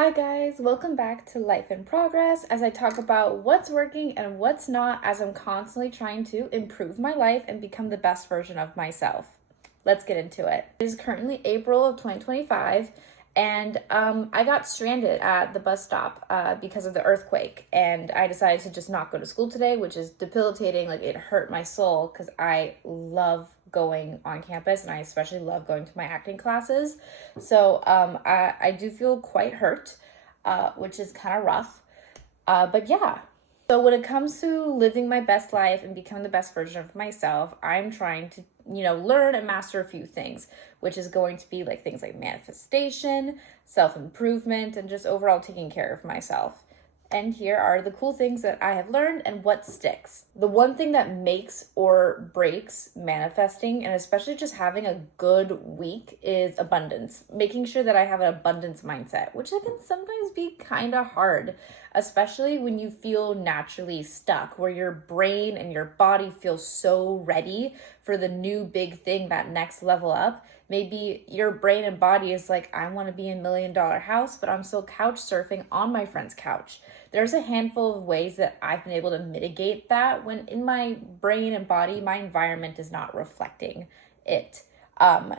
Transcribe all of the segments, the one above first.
Hi guys, welcome back to Life in Progress as I talk about what's working and what's not as I'm constantly trying to improve my life and become the best version of myself. Let's get into it. It is currently April of 2025 and I got stranded at the bus stop because of the earthquake, and I decided to just not go to school today, which is debilitating. Like, it hurt my soul because I love going on campus and I especially love going to my acting classes. So I do feel quite hurt, which is kind of rough. But yeah. So when it comes to living my best life and becoming the best version of myself, I'm trying to, learn and master a few things, which is going to be like things like manifestation, self-improvement, and just overall taking care of myself. And here are the cool things that I have learned and what sticks. The one thing that makes or breaks manifesting, and especially just having a good week, is abundance. Making sure that I have an abundance mindset, which can sometimes be kind of hard, especially when you feel naturally stuck, where your brain and your body feel so ready for the new big thing, that next level up. Maybe your brain and body is like, I want to be in $1 million house, but I'm still couch surfing on my friend's couch. There's a handful of ways that I've been able to mitigate that when in my brain and body, my environment is not reflecting it.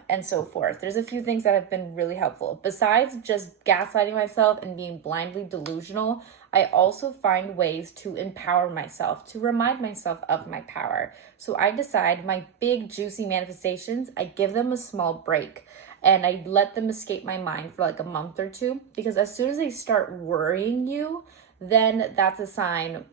And so forth. There's a few things that have been really helpful. Besides just gaslighting myself and being blindly delusional, I also find ways to empower myself, to remind myself of my power. So I decide my big, juicy manifestations, I give them a small break and I let them escape my mind for like a month or two, because as soon as they start worrying you, then that's a sign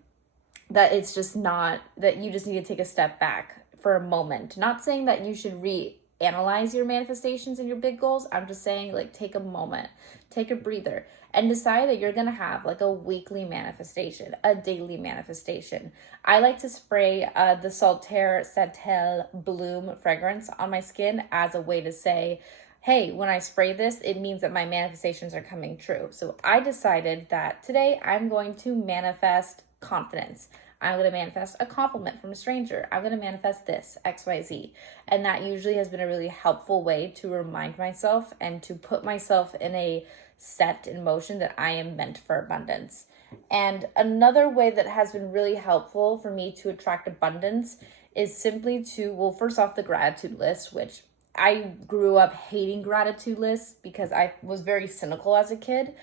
that it's just not, that you just need to take a step back for a moment. Not saying that you should reanalyze your manifestations and your big goals. I'm just saying, like, take a moment, take a breather, and decide that you're gonna have like a weekly manifestation, a daily manifestation. I like to spray the Saltaire Satel Bloom fragrance on my skin as a way to say, hey, when I spray this, it means that my manifestations are coming true. So I decided that today I'm going to manifest confidence. I'm going to manifest a compliment from a stranger. I'm going to manifest this, XYZ. And that usually has been a really helpful way to remind myself and to put myself in a set in motion that I am meant for abundance. And another way that has been really helpful for me to attract abundance is simply to, well, first off, the gratitude list, which I grew up hating gratitude lists because I was very cynical as a kid.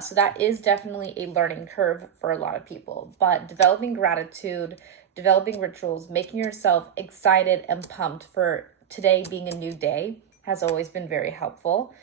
So that is definitely a learning curve for a lot of people. But developing gratitude, developing rituals, making yourself excited and pumped for today being a new day has always been very helpful.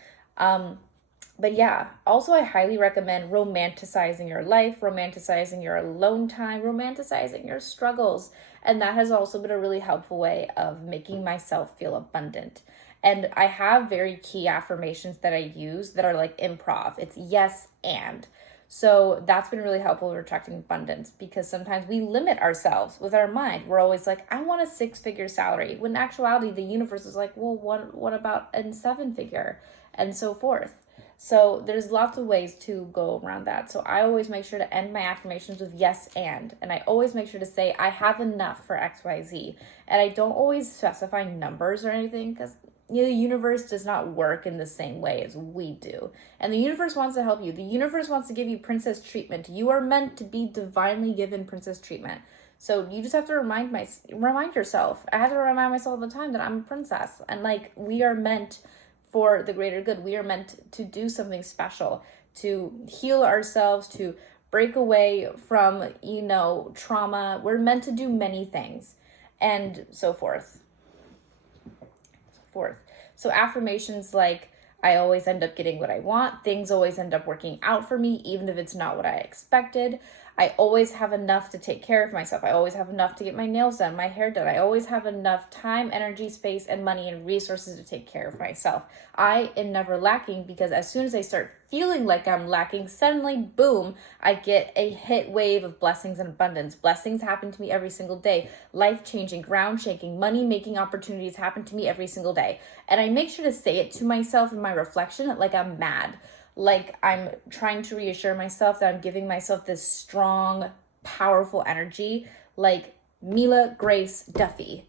But yeah, also I highly recommend romanticizing your life, romanticizing your alone time, romanticizing your struggles. And that has also been a really helpful way of making myself feel abundant. And I have very key affirmations that I use that are like improv. It's yes and. So that's been really helpful in attracting abundance, because sometimes we limit ourselves with our mind. We're always like, I want a 6-figure salary. When in actuality, the universe is like, well, what about a 7-figure? And so forth. So there's lots of ways to go around that. So I always make sure to end my affirmations with yes and I always make sure to say I have enough for XYZ. And I don't always specify numbers or anything, because the universe does not work in the same way as we do. And the universe wants to help you. The universe wants to give you princess treatment. You are meant to be divinely given princess treatment. So you just have to remind yourself. I have to remind myself all the time that I'm a princess. And like, we are meant for the greater good. We are meant to do something special, to heal ourselves, to break away from, trauma. We're meant to do many things, and so forth. So affirmations like, I always end up getting what I want. Things always end up working out for me, even if it's not what I expected. I always have enough to take care of myself. I always have enough to get my nails done, my hair done. I always have enough time, energy, space, and money and resources to take care of myself. I am never lacking, because as soon as I start feeling like I'm lacking, suddenly, boom, I get a hit wave of blessings and abundance. Blessings happen to me every single day. Life-changing, ground-shaking, money-making opportunities happen to me every single day. And I make sure to say it to myself in my reflection like I'm mad. Like I'm trying to reassure myself that I'm giving myself this strong, powerful energy. Like, Mila Grace Duffy,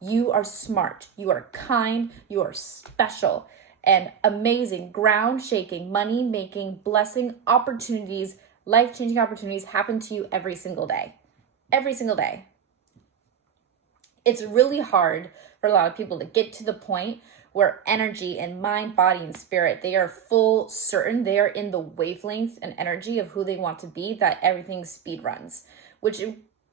you are smart, you are kind, you are special. and amazing, ground-shaking, money-making, blessing opportunities, life-changing opportunities happen to you every single day. Every single day. It's really hard for a lot of people to get to the point where energy and mind, body, and spirit, they are full certain, they are in the wavelength and energy of who they want to be, that everything speed runs, which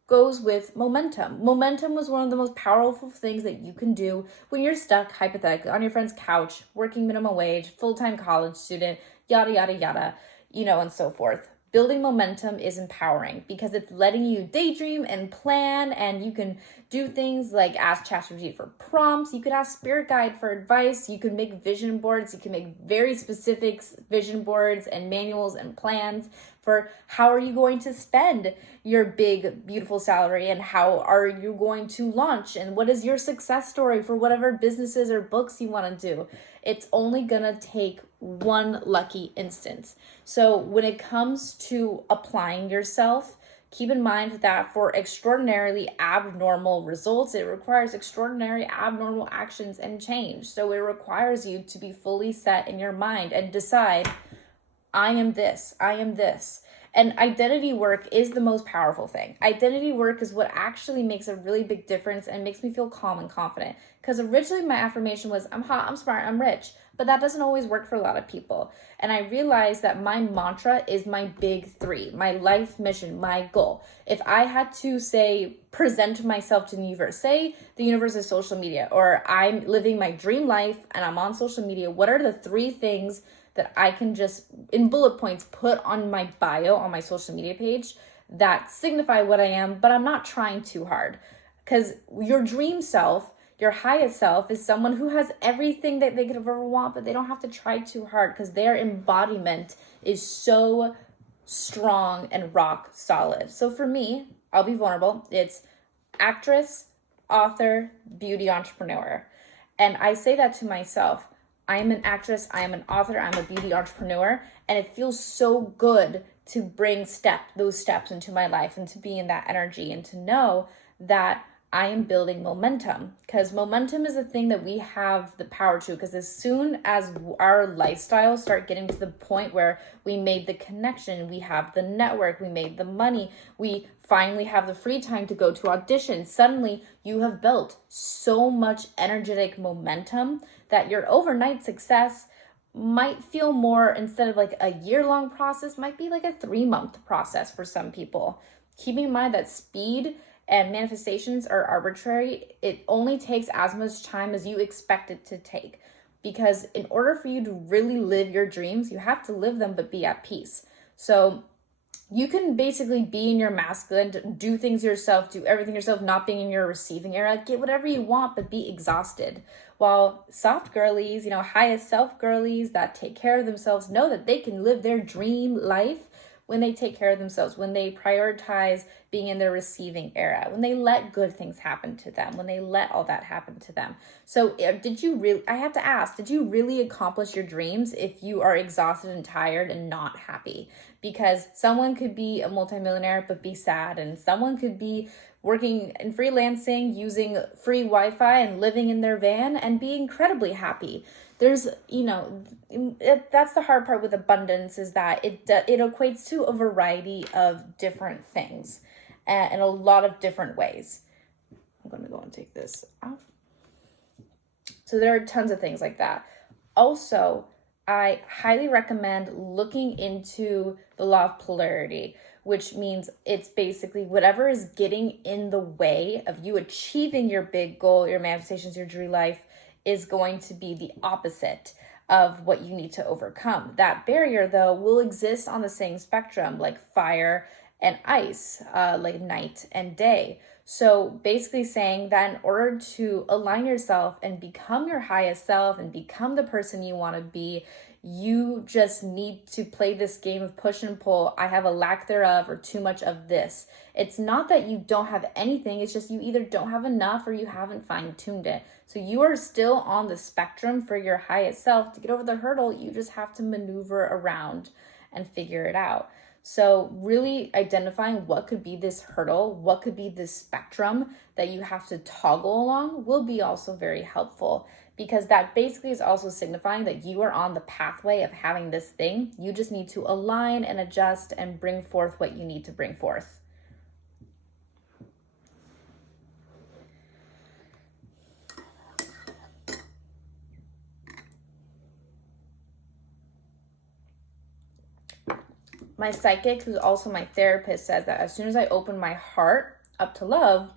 goes with momentum. Momentum was one of the most powerful things that you can do when you're stuck, hypothetically, on your friend's couch, working minimum wage, full-time college student, yada, yada, yada, and so forth. Building momentum is empowering because it's letting you daydream and plan, and you can do things like ask ChatGPT for prompts. You could ask Spirit Guide for advice. You could make vision boards. You can make very specific vision boards and manuals and plans for how are you going to spend your big, beautiful salary, and how are you going to launch, and what is your success story for whatever businesses or books you want to do. It's only gonna take one lucky instance. So when it comes to applying yourself, keep in mind that for extraordinarily abnormal results, it requires extraordinary abnormal actions and change. So it requires you to be fully set in your mind and decide, I am this, I am this. And identity work is the most powerful thing. Identity work is what actually makes a really big difference and makes me feel calm and confident. Because originally my affirmation was, I'm hot, I'm smart, I'm rich. But that doesn't always work for a lot of people. And I realized that my mantra is my big three, my life mission, my goal. If I had to say, present myself to the universe, say the universe is social media, or I'm living my dream life and I'm on social media, what are the three things that I can just, in bullet points, put on my bio on my social media page that signify what I am, but I'm not trying too hard? Because your dream self, your highest self, is someone who has everything that they could ever want, but they don't have to try too hard because their embodiment is so strong and rock solid. So for me, I'll be vulnerable. It's actress, author, beauty entrepreneur. And I say that to myself. I am an actress, I am an author, I'm a beauty entrepreneur, and it feels so good to bring those steps into my life and to be in that energy and to know that I am building momentum, because momentum is a thing that we have the power to, because as soon as our lifestyles start getting to the point where we made the connection, we have the network, we made the money, we finally have the free time to go to auditions, suddenly you have built so much energetic momentum that your overnight success might feel more, instead of like a year-long process, might be like a 3-month process for some people. Keeping in mind that speed and manifestations are arbitrary. It only takes as much time as you expect it to take, because in order for you to really live your dreams, you have to live them but be at peace. So you can basically be in your masculine, do things yourself, do everything yourself, not being in your receiving era, get whatever you want, but be exhausted. While soft girlies, highest self girlies that take care of themselves know that they can live their dream life when they take care of themselves, when they prioritize being in their receiving era, when they let good things happen to them, when they let all that happen to them. So I have to ask, did you really accomplish your dreams if you are exhausted and tired and not happy? Because someone could be a multimillionaire but be sad, and someone could be working and freelancing, using free Wi-Fi and living in their van and be incredibly happy. There's, that's the hard part with abundance, is that it equates to a variety of different things and a lot of different ways. I'm going to go and take this off. So there are tons of things like that. Also, I highly recommend looking into the law of polarity, which means it's basically whatever is getting in the way of you achieving your big goal, your manifestations, your dream life, is going to be the opposite of what you need to overcome. That barrier, though, will exist on the same spectrum, like fire and ice, like night and day. So basically saying that in order to align yourself and become your highest self and become the person you want to be, you just need to play this game of push and pull. I have a lack thereof or too much of this. It's not that you don't have anything. It's just you either don't have enough or you haven't fine-tuned it. So you are still on the spectrum for your highest self. To get over the hurdle, you just have to maneuver around and figure it out. So really identifying what could be this hurdle, what could be this spectrum that you have to toggle along, will be also very helpful, because that basically is also signifying that you are on the pathway of having this thing. You just need to align and adjust and bring forth what you need to bring forth. My psychic, who's also my therapist, says that as soon as I open my heart up to love,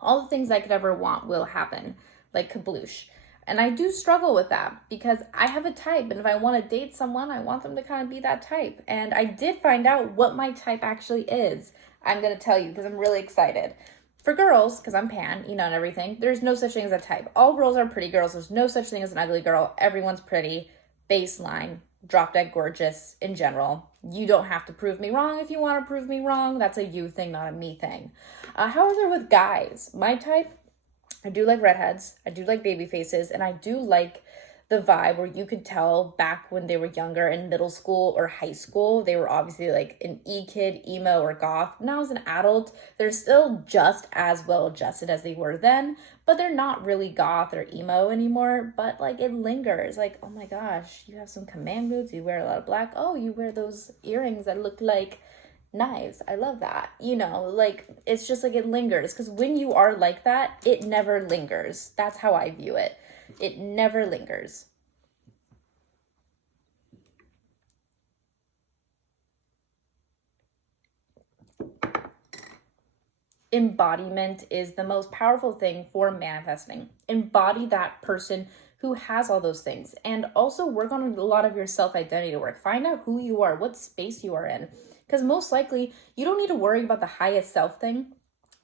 all the things I could ever want will happen, like kabloosh. And I do struggle with that because I have a type, and if I want to date someone, I want them to kind of be that type. And I did find out what my type actually is. I'm going to tell you because I'm really excited. For girls, because I'm pan, and everything, there's no such thing as a type. All girls are pretty girls. There's no such thing as an ugly girl. Everyone's pretty. Baseline. Drop dead gorgeous in general. You don't have to prove me wrong if you want to prove me wrong. That's a you thing, not a me thing. However, with guys, my type, I do like redheads, I do like baby faces, and I do like the vibe where you could tell back when they were younger in middle school or high school, they were obviously like an e-kid, emo, or goth. Now as an adult, they're still just as well adjusted as they were then, but they're not really goth or emo anymore, but like it lingers. Like, oh my gosh, you have some command boots, you wear a lot of black. Oh, you wear those earrings that look like knives. I love that. Like it's just like it lingers, because when you are like that, it never lingers. That's how I view it. It never lingers. Embodiment is the most powerful thing for manifesting. Embody that person who has all those things, and also work on a lot of your self-identity work. Find out who you are, what space you are in, because most likely you don't need to worry about the highest self thing,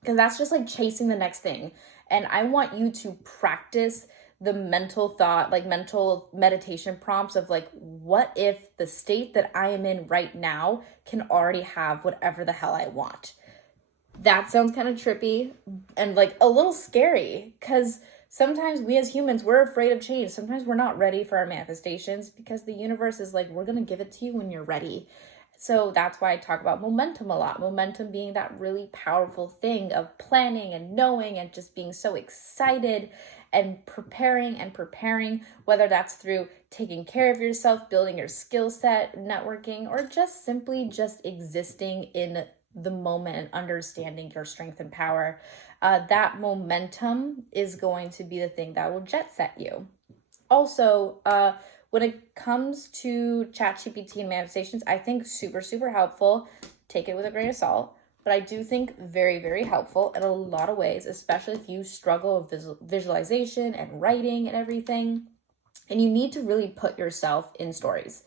because that's just like chasing the next thing. And I want you to practice the mental thought, like mental meditation prompts of like, what if the state that I am in right now can already have whatever the hell I want? That sounds kind of trippy and like a little scary, because sometimes we as humans, we're afraid of change. Sometimes we're not ready for our manifestations because the universe is like, we're going to give it to you when you're ready. So that's why I talk about momentum a lot. Momentum being that really powerful thing of planning and knowing and just being so excited and preparing, whether that's through taking care of yourself, building your skill set, networking, or just simply just existing in the moment and understanding your strength and power. That momentum is going to be the thing that will jet set you. Also, when it comes to ChatGPT and manifestations, I think super, super helpful. Take it with a grain of salt. But I do think very, very helpful in a lot of ways, especially if you struggle with visualization and writing and everything. And you need to really put yourself in stories.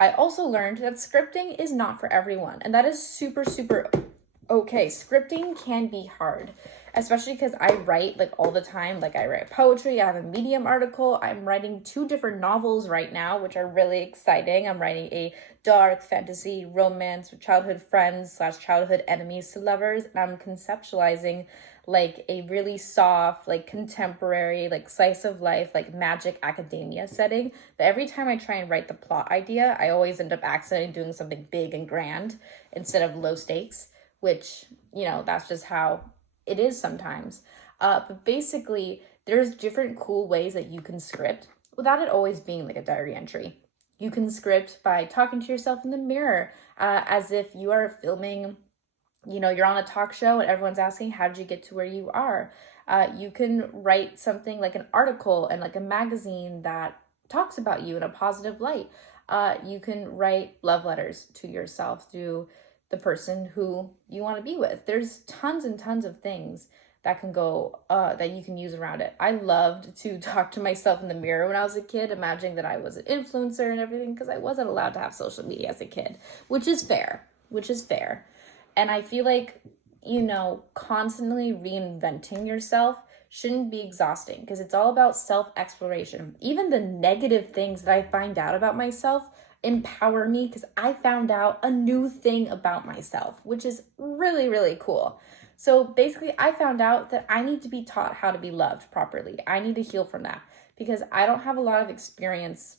I also learned that scripting is not for everyone. And that is super, super okay. Scripting can be hard, especially because I write like all the time. Like I write poetry, I have a Medium article. I'm writing 2 different novels right now, which are really exciting. I'm writing a dark fantasy romance with childhood friends / childhood enemies to lovers. And I'm conceptualizing like a really soft, like contemporary, like slice of life, like magic academia setting. But every time I try and write the plot idea, I always end up accidentally doing something big and grand instead of low stakes, which, that's just how it is sometimes. But basically, there's different cool ways that you can script without it always being like a diary entry. You can script by talking to yourself in the mirror as if you are filming, you're on a talk show and everyone's asking, how did you get to where you are? You can write something like an article and like a magazine that talks about you in a positive light. You can write love letters to yourself through the person who you want to be with. There's tons and tons of things that can go, that you can use around it. I loved to talk to myself in the mirror when I was a kid, imagining that I was an influencer and everything, because I wasn't allowed to have social media as a kid, which is fair. And I feel like, constantly reinventing yourself shouldn't be exhausting, because it's all about self-exploration. Even the negative things that I find out about myself empower me, because I found out a new thing about myself, which is really, really cool. So basically, I found out that I need to be taught how to be loved properly. I need to heal from that, because I don't have a lot of experience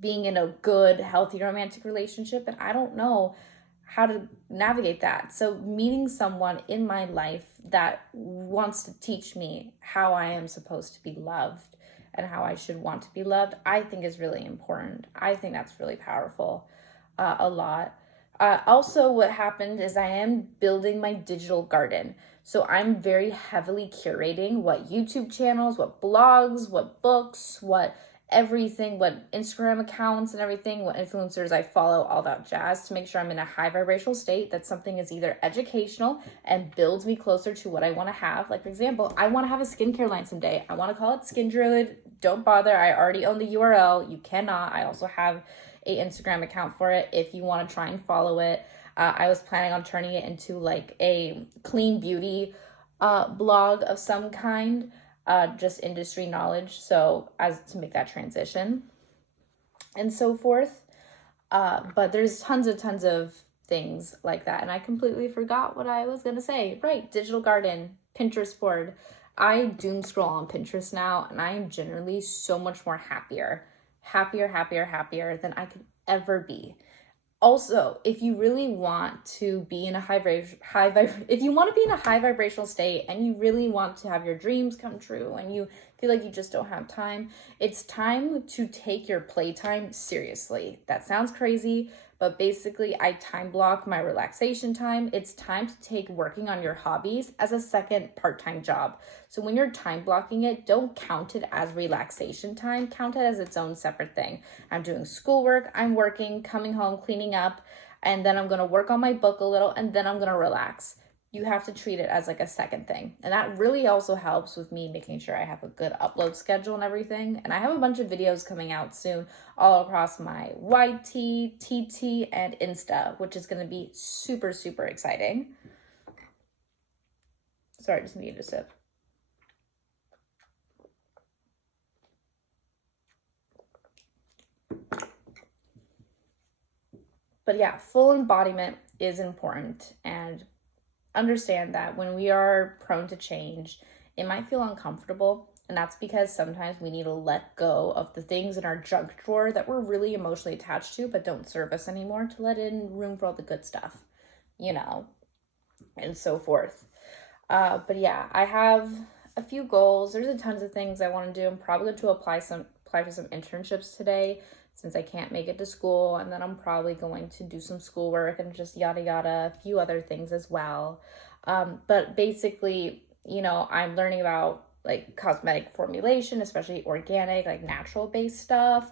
being in a good, healthy, romantic relationship, and I don't know how to navigate that. So meeting someone in my life that wants to teach me how I am supposed to be loved and how I should want to be loved, I think is really important. I think that's really powerful, a lot. Also, what happened is I am building my digital garden. So I'm very heavily curating what YouTube channels, what blogs, what books, what everything, what Instagram accounts and everything, what influencers I follow, all that jazz, to make sure I'm in a high vibrational state, that something is either educational and builds me closer to what I want to have. Like, for example, I want to have a skincare line someday. I want to call it Skin Druid. Don't bother. I already own the URL. You cannot. I also have a Instagram account for it if you want to try and follow it. I was planning on turning it into like a clean beauty blog of some kind, just industry knowledge, so as to make that transition and so forth. But there's tons of things like that, and I completely forgot what I was gonna say. Right, digital garden, Pinterest board. I doom scroll on Pinterest now, and I am generally so much more happier than I could ever be. Also, if you really want to be in a if you want to be in a high vibrational state and you really want to have your dreams come true and you feel like you just don't have time, it's time to take your playtime seriously. That sounds crazy, but basically I time block my relaxation time. It's time to take working on your hobbies as a second part-time job. So when you're time blocking it, don't count it as relaxation time. Count it as its own separate thing. I'm doing schoolwork, I'm working, coming home, cleaning up, and then I'm going to work on my book a little, and then I'm going to relax. You have to treat it as like a second thing. And that really also helps with me making sure I have a good upload schedule and everything. And I have a bunch of videos coming out soon all across my YT, TT, and Insta, which is going to be super exciting. Sorry, I just needed a sip. But yeah, full embodiment is important, and understand that when we are prone to change, it might feel uncomfortable. And that's because sometimes we need to let go of the things in our junk drawer that we're really emotionally attached to but don't serve us anymore, to let in room for all the good stuff, and so forth. But yeah, I have a few goals. There's a tons of things I want to do. I'm probably going to apply for some internships today, since I can't make it to school, and then I'm probably going to do some schoolwork and just yada yada, a few other things as well. But basically, I'm learning about like cosmetic formulation, especially organic, like natural based stuff.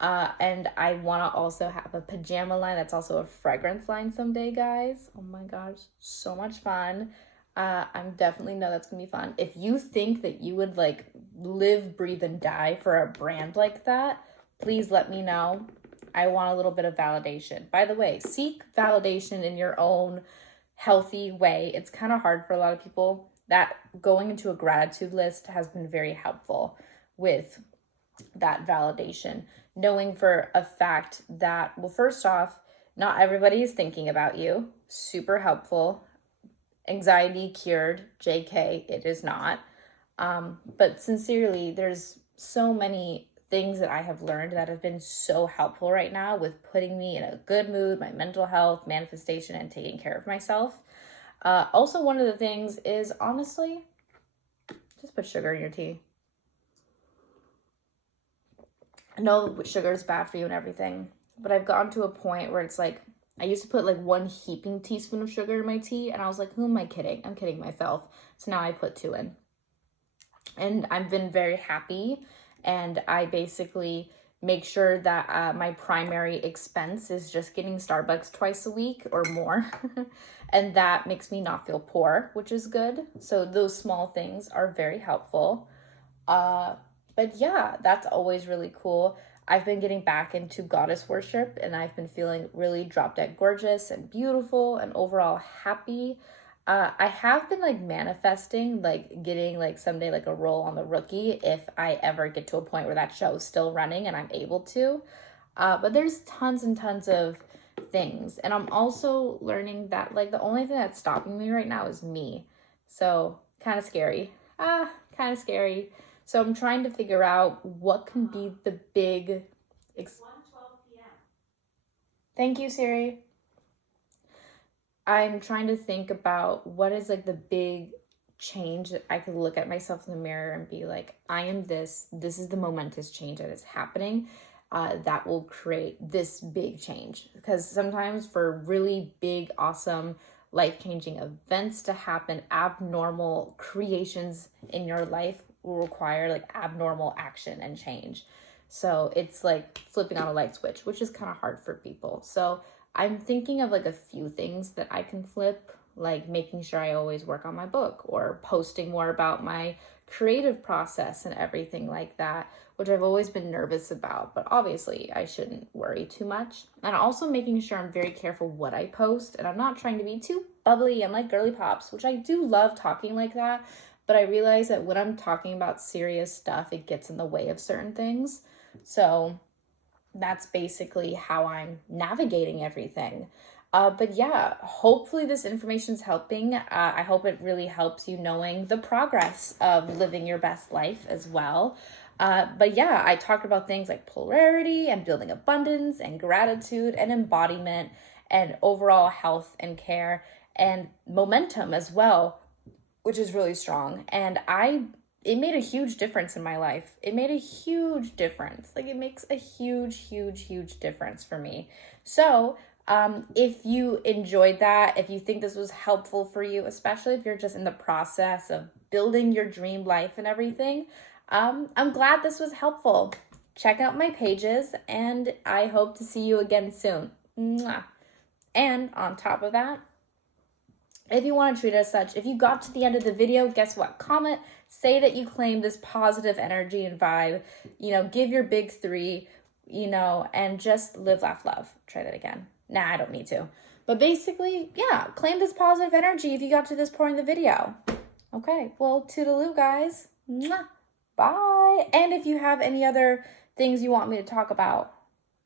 And I want to also have a pajama line that's also a fragrance line someday, guys. Oh my gosh, so much fun. I'm definitely know that's gonna be fun. If you think that you would like live, breathe, and die for a brand like that, please let me know. I want a little bit of validation. By the way, seek validation in your own healthy way. It's kind of hard for a lot of people. That going into a gratitude list has been very helpful with that validation. Knowing for a fact that, well, first off, not everybody is thinking about you. Super helpful. Anxiety cured. JK, it is not. But sincerely, there's so many things that I have learned that have been so helpful right now with putting me in a good mood, my mental health, manifestation, and taking care of myself. Also, one of the things is, honestly, just put sugar in your tea. I know sugar is bad for you and everything, but I've gotten to a point where it's like, I used to put like 1 heaping teaspoon of sugar in my tea, and I was like, who am I kidding? I'm kidding myself. So now I put 2 in. And I've been very happy, and I basically make sure that my primary expense is just getting Starbucks twice a week or more. And that makes me not feel poor, which is good. So those small things are very helpful. But yeah, that's always really cool. I've been getting back into goddess worship, and I've been feeling really drop dead gorgeous and beautiful and overall happy. I have been like manifesting, like getting like someday like a role on The Rookie if I ever get to a point where that show is still running and I'm able to. But there's tons and tons of things. And I'm also learning that like the only thing that's stopping me right now is me. So kind of scary. Kind of scary. So I'm trying to figure out what can be the big... 1:12 p.m. Thank you, Siri. I'm trying to think about what is like the big change that I could look at myself in the mirror and be like, I am this is the momentous change that is happening, that will create this big change. Because sometimes for really big, awesome, life-changing events to happen, abnormal creations in your life will require like abnormal action and change. So it's like flipping on a light switch, which is kind of hard for people. So I'm thinking of like a few things that I can flip, like making sure I always work on my book, or posting more about my creative process and everything like that, which I've always been nervous about, but obviously I shouldn't worry too much. And also making sure I'm very careful what I post, and I'm not trying to be too bubbly and like girly pops, which I do love talking like that, but I realize that when I'm talking about serious stuff, it gets in the way of certain things. So that's basically how I'm navigating everything. But yeah, hopefully this information is helping. I hope it really helps you knowing the progress of living your best life as well. But yeah, I talked about things like polarity and building abundance and gratitude and embodiment and overall health and care and momentum as well, which is really strong. And it made a huge difference in my life. It made a huge difference. Like, it makes a huge, huge, huge difference for me. So if you enjoyed that, if you think this was helpful for you, especially if you're just in the process of building your dream life and everything, I'm glad this was helpful. Check out my pages, and I hope to see you again soon. Mwah. And on top of that, if you want to treat it as such, if you got to the end of the video, guess what? Comment, say that you claim this positive energy and vibe, give your big 3, and just live, laugh, love. Try that again. Nah, I don't need to. But basically, yeah, claim this positive energy if you got to this point in the video. Okay, well, toodaloo, guys. Mwah. Bye. And if you have any other things you want me to talk about,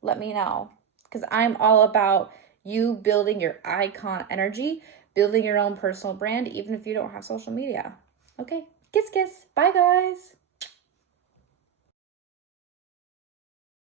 let me know. Because I'm all about you building your icon energy, building your own personal brand, even if you don't have social media. Okay, kiss, kiss. Bye, guys.